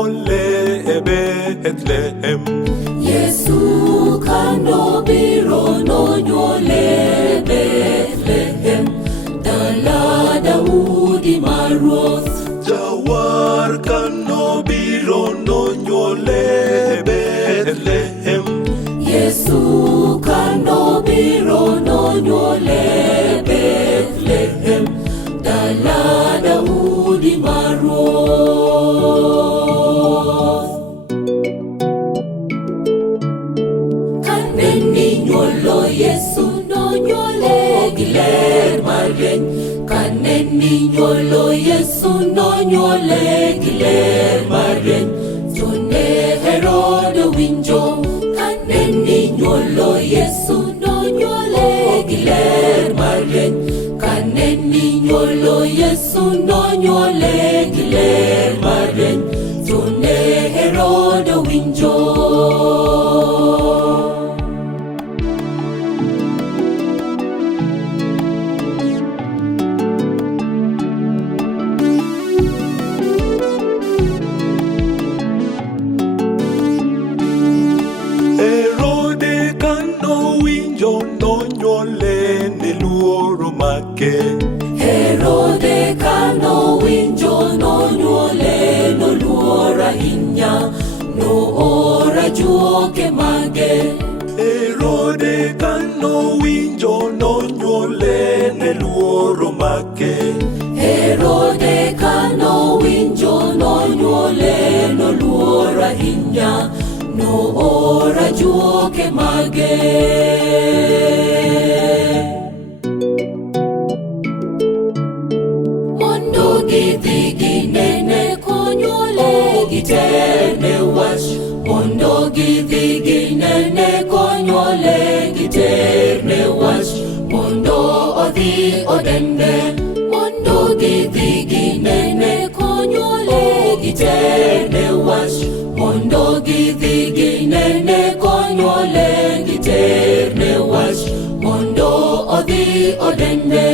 nonyuole e Bethlehem. Yesu kanobiro nonyuole e Bethlehem, dala Daudi maruoth. Jawar kanobiro nonyuole e Bethlehem. Yesu kanobiro nonyuole e Bethlehem, dala Daudi maruoth. Kaneni nyuolo Yesu nonyuole gi ler mar rieny. Kaneni nyuolo Yesu nonyuole gi ler mar rieny. To ne Herode winjo. Kaneni nyuolo Yesu nonyuole gi ler mar rieny. Kaneni nyuolo Yesu nonyuole gi ler mar rieny. To ne Herode winjo. Herode kanowinjo nonyuole ne luoro make. Herode kanowinjo nonyuole noluor ahinya, nooro ajuoke mage. Herode kanowinjo nonyuole ne luoro make. Herode kanowinjo nonyuole noluor ahinya, nooro ajuoke mage. Mondo gidhi ginene konyuole giterne wach. Mondo gidhi ginene konyuole giterne wach. Mondo odhi odende. Mondo gidhi ginene konyuole giterne wach. Mondo gidhi ginene konyuole giterne wach. Mondo odhi odende.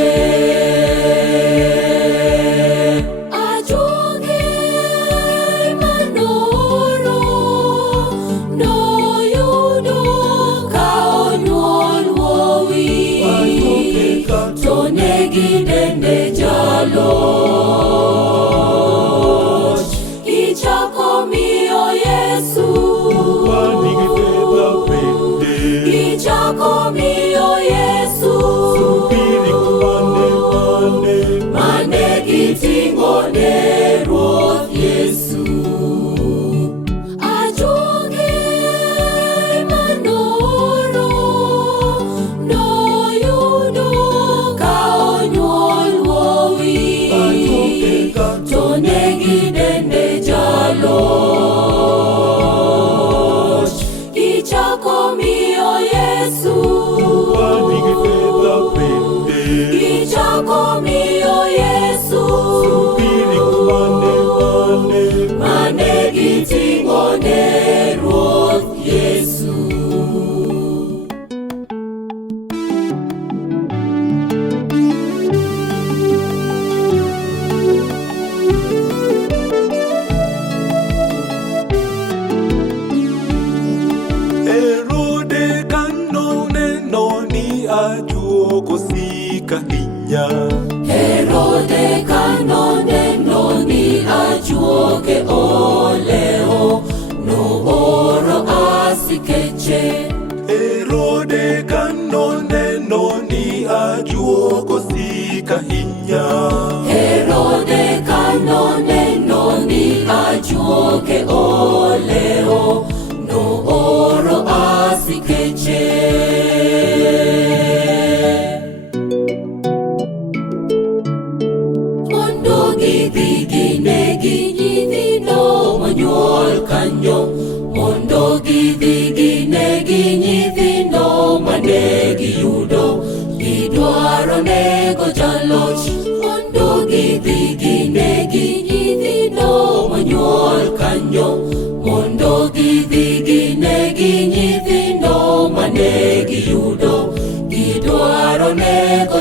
Ajuoke manoro noyudo ka onyuol wuowi. To ne gidende jaloch. Ichako miyo Yesu. Ichako miyo Yesu. Mane giting'one Ruoth Yesu. Ajuoke manoro noyudo ka onyuol wuowi. To ne gidende jaloch. Ichako miyo Yesu. Ichako miyo Yesu. Mane giting'one Ruoth Yesu. Herode kanoneno ni ajuoke osika hinya. Herode kanoneno ni ajuoke oleo, nooro asikeche. Herode kanoneno ni ajuoke osika hinya. Herode kanoneno ni ajuoke oleo, nooro asikeche. Mondo gidhi ginegi nyithindo monyuol kanyo. Mondo gidhi ginegi nyithindo mane giyudo. Gidwaro nego jaloch. Mondo gidhi ginegi nyithindo monyuol kanyo. Mondo gidhi ginegi nyithindo mane giyudo. Gidwaro nego